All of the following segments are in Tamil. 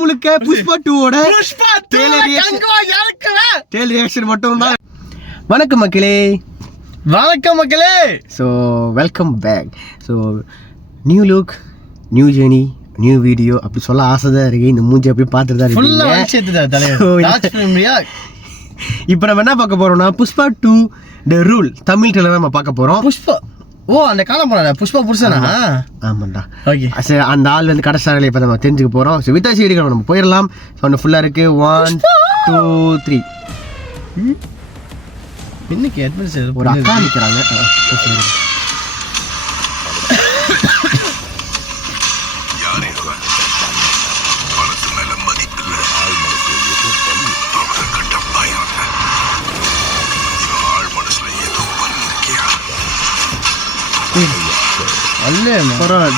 முழுக்க புஷ்பா 2 டேல் ரியாக்ஷன் மட்டும் தான். வணக்கம் மக்களே. So welcome back. So new look, new journey, new video அப்படி சொல்ல ஆசை தான் இருக்கு. இந்த மூஞ்சி அப்படியே பார்த்துட்டு தான் இருக்கு. இப்போ நம்ம என்ன பார்க்க போறோம்னா Pushpa 2 the rule Tamil trailer நம்ம பார்க்க போறோம். புஷ்பா அந்த காலம் போனா புஷ்பா புருஷனா? ஆமாண்டா. ஓகே, சரி, அந்த ஆள் வந்து கடைசியாக இப்போ நம்ம தெரிஞ்சுக்க போறோம். ஸோ வித்தாசி எடுக்கணும், நம்ம போயிடலாம். சவுண்ட் ஃபுல்லா இருக்கு. 1 2 3 இன்னைக்கு அட்வென்ச்சர் ஒரு அக்கா நிற்கிறாங்க.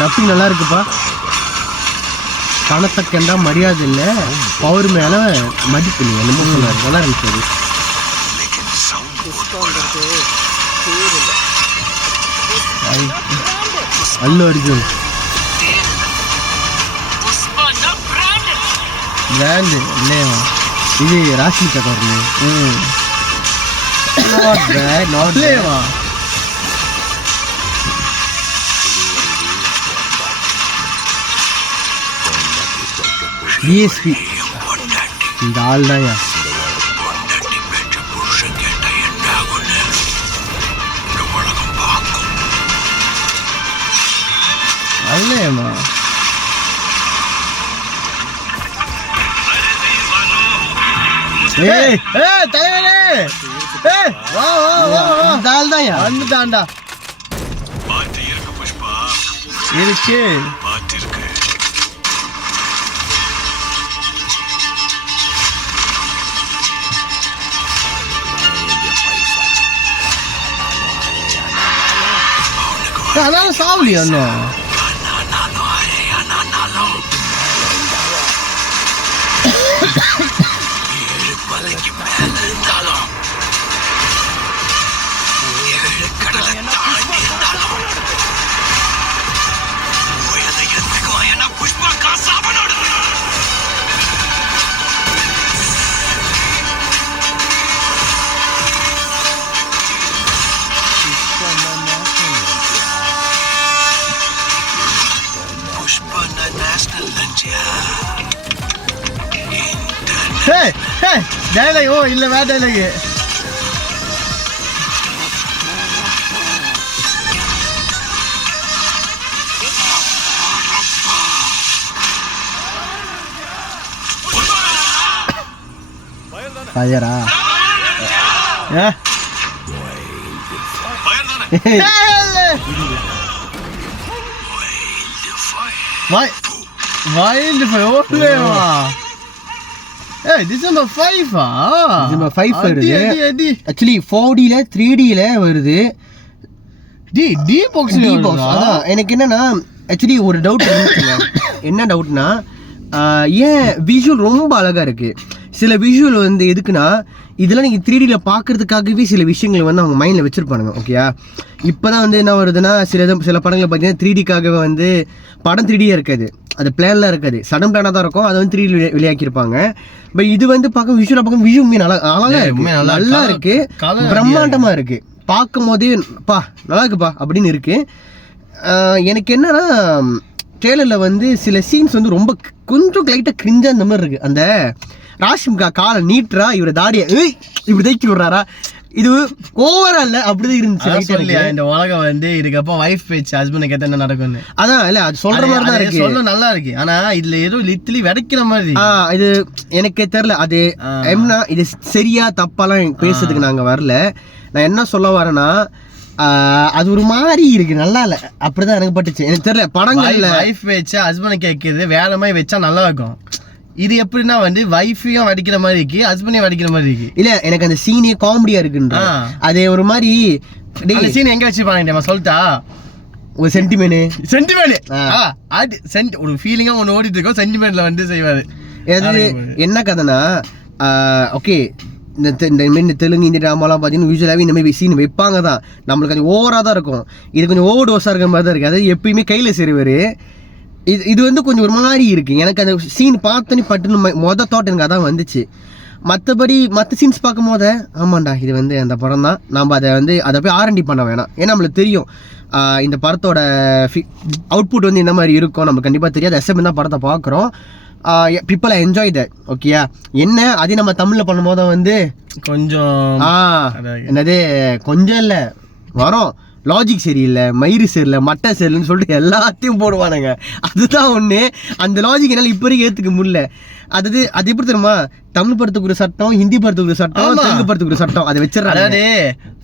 டப்பிங் நல்லா இருக்குப்பா. பணத்தை கண்டா மரியாதை இல்லை, பவர் மேல மதிப்பு இல்லை. என்னமோ சொன்னாரு, நல்லா இருந்துச்சு. அல்லு அர்ஜுன் பிராண்டு இல்லையா? இது ராஷ்மிகா கார்னு. நாட் பேட், நாட் இல்லையா? டிஎஸ்பி இந்த ஆள் தான். அல்லேமா தலைவரே, இந்த ஆள் தான் வந்துட்டான்டா. இருக்கு அதான் சாவலி ஒன்னும். டைலாக் இல்ல வேற டைலாக். ஃபயரா? Wild fire. ஓகேவா? December 5 வருது. ஆக்சுவலி 4D ல 3D ல வருது. D box. அதான் எனக்கு என்னன்னா ஆக்சுவலி ஒரு டவுட் இருந்துச்சுங்க. என்ன டவுட்னா, ஏன் விஷுவல் ரொம்ப அழகா இருக்கு. சில விஷுவல் வந்து எதுக்குன்னா, இதெல்லாம் நீங்கள் 3D ல பார்க்கறதுக்காகவே சில விஷயங்கள் வந்து அவங்க மைண்டில் வச்சுருப்பானுங்க. ஓகேயா? இப்போ தான் வந்து என்ன வருதுன்னா, சில படங்களை பார்த்தீங்கன்னா 3Dக்காகவே வந்து படம் 3D இருக்காது, அது பிளான்லாம் இருக்காது, சடன் பிளானாக தான் இருக்கும். அதை வந்து 3D வெளியாக்கியிருப்பாங்க. பட் இது வந்து பார்க்க விஷுவலாக பார்க்க விஷுவல் அழகாக இருக்கு, நல்லா இருக்கு, பிரம்மாண்டமாக இருக்கு. பார்க்கும் போதே பா நல்லா இருக்குப்பா அப்படின்னு இருக்கு. எனக்கு என்னன்னா, ட்ரெய்லரில் வந்து சில சீன்ஸ் வந்து ரொம்ப கொஞ்சம் லைட்டாக கிரிஞ்சாக இந்த மாதிரி இருக்கு. அந்த ராஷ்மிகா காலை நீட்டுறா, இவரை தாடியை இப்படி தைக்கி விடுறாரா, இது ஓவரா இல்ல அப்படிதான் இருந்துச்சு. இந்த உலகம் வந்து இதுக்கப்புறம் வைஃப் பேச்சு ஹஸ்பண்ட் கேட்டா என்ன நடக்கும்னு. அதான் இல்ல, அது சொல்ற மாதிரி தான் இருக்கு, சொல்ல நல்லா இருக்கு. ஆனா இதுல ஏதோ லித்திலி விடைக்கிற மாதிரி. இது எனக்கு தெரியல. அது என்ன, இது சரியா தப்பாலாம் பேசுறதுக்கு நாங்க வரல. நான் என்ன சொல்ல வரேன்னா, அது ஒரு மாதிரி இருக்கு, நல்லா இல்ல. அப்படிதான் எனக்கு பட்டுச்சு. எனக்கு தெரியல, படங்கள்ல வைஃப் வச்சா ஹஸ்பண்ட் கேட்குறது வேற மாதிரி வச்சா நல்லா இருக்கும். இது எப்படின்னா வந்து வைஃபையும் வடிக்கிற மாதிரி இருக்கு, ஹஸ்பண்டையும் வடிக்கிற மாதிரி இருக்கு. இல்ல, எனக்கு அந்த சீனே காமெடியா இருக்குன்ற. அது ஒரு மாதிரி சீன் எங்க வச்சுப்பாங்க சொல்லிட்டா, ஒரு சென்டிமெண்ட் ஒரு ஃபீலிங்கா ஒன்று ஓடிட்டு இருக்கோம். சென்டிமெண்ட்ல வந்து செய்வாரு. என்ன கதைனா, ஓகே, இந்த தெலுங்கு இந்த ட்ராமாலாம் பார்த்தீங்கன்னா யூஸ்வலாகவே இந்த மாதிரி சீன் வைப்பாங்க தான். நம்மளுக்கு அது ஓவராக தான் இருக்கும். இது கொஞ்சம் ஓவர் டோஸாக இருக்கிற மாதிரி தான் இருக்குது. அதாவது எப்பயுமே கையில் சேருவார். இது வந்து கொஞ்சம் ஒரு மாதிரி இருக்கு. எனக்கு அந்த சீன் பார்த்தோன்னே பட்டுன்னு மொதல் தாட் எனக்கு அதான் வந்துச்சு. மற்றபடி மற்ற சீன்ஸ் பார்க்கும் போது ஆமாண்டா இது வந்து அந்த படம் தான், நம்ம அதை போய் ஆர்என்டி பண்ண வேணாம். ஏன்னா நம்மளுக்கு தெரியும் இந்த படத்தோட அவுட்புட் வந்து இந்த மாதிரி இருக்கும், நமக்கு கண்டிப்பாக தெரியாது. எஸ்எம் தான் படத்தை பார்க்குறோம், பீப்புள் என்ஜாய் தட். ஓகேயா, என்ன அதே நம்ம தமிழில் பண்ணும்போது வந்து கொஞ்சம் என்னது கொஞ்சம் இல்லை வரும், லாஜிக் சரியில்லை, மயிறு சரியில்லை, மட்டை சரியில்லைன்னு சொல்லிட்டு எல்லாத்தையும் போடுவானுங்க. அதுதான் ஒன்று, அந்த லாஜிக் என்னால் இப்போ வரைக்கும் ஏற்றுக்க முடியல. அது எப்படி தெரியுமா, தமிழ் படத்துக்கு ஒரு சட்டம், ஹிந்தி படத்துக்கு ஒரு சட்டம், தெலுங்கு படத்துக்கு ஒரு சட்டம், அதை வச்சிடறாங்க. அதாவது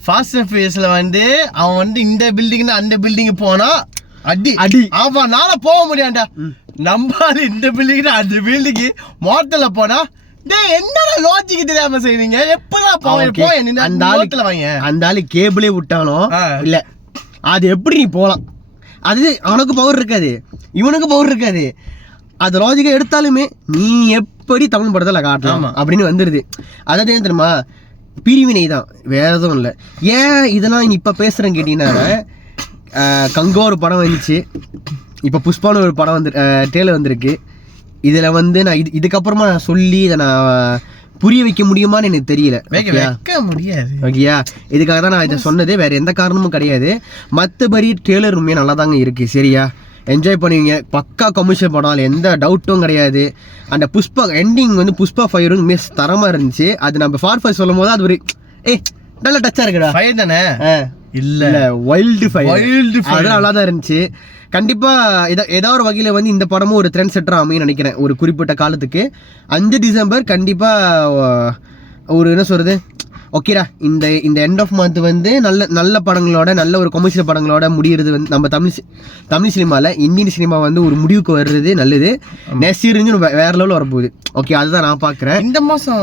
ஃபாஸ்ட் அண்ட் ஃபியூரியஸ்ல வந்து அவன் வந்து இந்த பில்டிங்னா அந்த பில்டிங் போனா அடி அவன் நாள போக முடியாண்டா, நம்பால இந்த பில்டிங் அந்த பில்டிங் மோட்டல போனா என்னடா லாஜிக் தெரியாம செய்றீங்க, எப்பதான் போய் அந்த ஆளு கேபிளே விட்டாலும் இல்ல அது எப்படி நீ போலாம், அது அவனுக்கு பவர் இருக்காது, இவனுக்கு பவர் இருக்காது. அது லாஜிக்கா எடுத்தாலுமே நீ எப்படி தமிழ் படத்துல காட்டலாம் அப்படின்னு வந்துருது. அதாவது என்ன தெரியுமா, பிரிவினை தான், வேற எதுவும் இல்லை. ஏன் இதெல்லாம் இப்ப பேசுறேன்னு கேட்டீங்கன்னா, கங்கோ ஒரு படம் வந்துச்சு, இப்ப புஷ்பான்னு ஒரு படம் ட்ரெய்லர் வந்திருக்கு. இதுல வந்து நான் இதுக்கப்புறமா நான் சொல்லி இதை நான் புரிய வைக்க முடியுமான்னு எனக்கு தெரியல. முடியாது. ஓகேயா, இதுக்காக தான் நான் இதை சொன்னது, வேற எந்த காரணமும் கிடையாது. மற்றபடி ட்ரெய்லர் உண்மையாக நல்லா தாங்க இருக்கு. சரியா, என்ஜாய் பண்ணுவீங்க, பக்கா கமர்ஷியல் படம், எந்த டவுட்டும் கிடையாது. அந்த புஷ்பா எண்டிங் வந்து புஷ்பா 5 மிஸ் தரமா இருந்துச்சு. அது நம்ம ஃபார் 5 சொல்லும் போது அது ஒரு நல்ல டச்சா இருக்குடா. ஃபயர் தானே, இல்ல வைல்டு ஃபயர் அதெல்லாம் நல்லா தான் இருந்துச்சு. கண்டிப்பா ஏதாவது ஒரு வகையில வந்து இந்த படமும் ஒரு ட்ரெண்ட் செட்டரா அமையும் நினைக்கிறேன். ஒரு குறிப்பிட்ட காலத்துக்கு 5 டிசம்பர் கண்டிப்பா ஒரு என்ன சொல்றது, ஓகேடா, இந்த எண்ட் ஆஃப் மந்த் வந்து நல்ல படங்களோட, நல்ல ஒரு கமர்ஷியல் படங்களோட முடிகிறது வந்து நம்ம தமிழ் சினிமாவில், இந்தியன் சினிமா வந்து ஒரு முடிவுக்கு வர்றது நல்லது. நெக்ஸ்ட் இயர் வேற லெவலில் வரப்போகுது. ஓகே, அதுதான் நான் பார்க்குறேன். இந்த மாதம்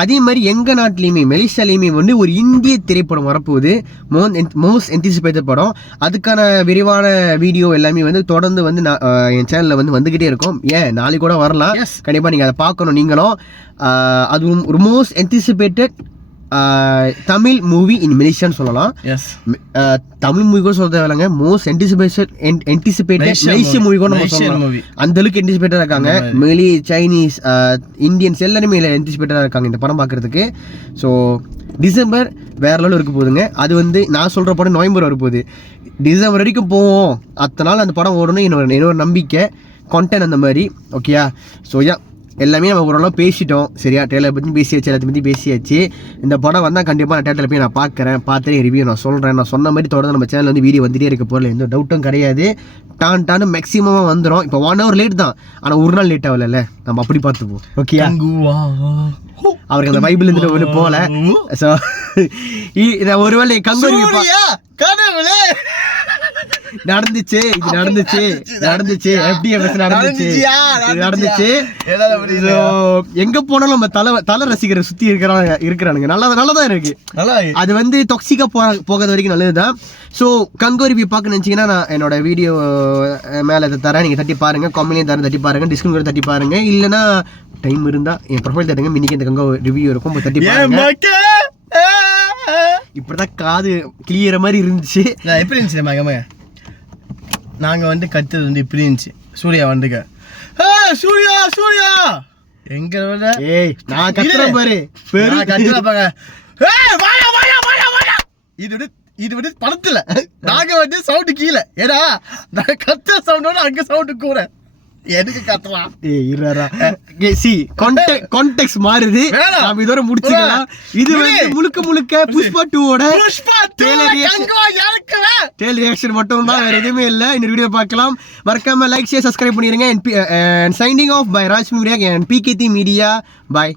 அதே மாதிரி எங்க நாட்டிலையுமே மலேசியாலையுமே வந்து ஒரு இந்திய திரைப்படம் வரப்போகுது, மோஸ்ட் என்டிசிபேட்டட் படம். அதுக்கான விரிவான வீடியோ எல்லாமே வந்து தொடர்ந்து வந்து என் சேனல்ல வந்து வந்துகிட்டே இருக்கும். நாளைக்கு கூட வரலாம், கண்டிப்பா நீங்க அதை பார்க்கணும் நீங்களும். அதுவும் ஒரு மோஸ்ட் என்டிசிபேட்டட் தமிழ் மூவி இன் மலேசியான்னு சொல்லலாம். தமிழ் மூவி கூட சொல்ல தேவையில்லைங்க, மோஸ்ட் என்டிசிபேட்டட் மலேசியா மூவி கூட நம்ம சொல்லலாம். அந்த அளவுக்கு என்டிசிபேட்டடா இருக்காங்க. மலே, சைனீஸ், இந்தியன்ஸ் எல்லாருமே என்டிசிபேட்டடா இருக்காங்க இந்த படம் பார்க்கறதுக்கு. ஸோ டிசம்பர் வேற லெவலில் இருக்க போகுதுங்க. அது வந்து நான் சொல்ற படம் நவம்பர் வரப்போகுது. டிசம்பர் வரைக்கும் போவோம், அத்தனை நாள் அந்த படம் ஓடணும் என்னோட நம்பிக்கை, கான்டென்ட் அந்த மாதிரி. ஓகேயா, ஸோ எல்லாமே நம்ம ஓரளவு பேசிட்டோம். சரியா, ட்ரெய்லர் பற்றி பேசியாச்சு, எல்லாத்தையும் பற்றி பேசியாச்சு. இந்த படம் வந்தால் கண்டிப்பாக நான் தேட்டரில் போய் நான் பார்க்குறேன், பார்த்துட்டு ரிவ்யூ நான் சொல்கிறேன். நான் சொன்ன மாதிரி தொடர்ந்து நம்ம சேனல் வந்து வீடியோ வந்துட்டே இருக்க போகல, எந்த டவுட்டும் கிடையாது. டான்னு மேக்ஸிமமாக வந்துடும். இப்போ 1 hour லேட் தான், ஆனால் ஒரு நாள் லேட் ஆகல, நம்ம அப்படி பார்த்துப்போம். ஓகே, அவருக்கு அந்த பைபிள் இருந்துட்டு ஒன்று போகல. ஸோ ஒருவேளை கங்கோரி நடந்துச்சு, இது நடந்துச்சு FDMS நடந்துச்சு. எங்க போனாலும் நம்ம தலை ரசிகரை சுத்தி இருக்கிறானுங்க. நல்லதான் இருக்கு. அது வந்து டாக்ஸிக்கா போகாத வரைக்கும் நல்லதுதான். ஸோ கங்கோ ரிவ்யூ பார்க்க நினைச்சீங்கன்னா நான் என்னோட வீடியோ மேல இதை தரேன், நீங்க தட்டி பாருங்க. கம்மிலையும் தரேன், தட்டி பாருங்க. டிஸ்கவுண்ட் கூட தட்டி பாருங்க. இல்லைன்னா டைம் இருந்தா என் ப்ரொஃபைல் தட்டுங்க, இன்னைக்கு இந்த கங்கோ ரிவ்யூ இருக்கும், தட்டி பாருங்க. இப்படிதான் காது கிளியற மாதிரி இருந்துச்சு. எப்படி இருந்துச்சு? நாங்க வந்து கத்துறது வந்து இப்படி இருந்துச்சு. சூர்யா வந்துக்க, சூர்யா எங்க நான் கத்துறேன் பாரு, கத்துறப்பாங்க. இது விட படத்துல நாங்க வந்து சவுண்டு கீழே, ஏடா நாங்க கத்துற சவுண்டோட அங்க சவுண்டு கூட எதுக்கு கத்துறான்? கான்டெக்ஸ்ட் மாறுது, நாம இதோட முடிச்சுக்கலாம். இது வந்து முழுக்க புஷ்பா 2 ஓட ட்ரெய்லர் ரியாக்ஷன் மட்டும் தான், வேற எதுவுமே இல்ல. இந்த வீடியோ பார்க்கலாம். மறக்காம லைக், ஷேர், சப்ஸ்கிரைப் பண்ணிருங்க. Signing off by Raj media and PKT media. By.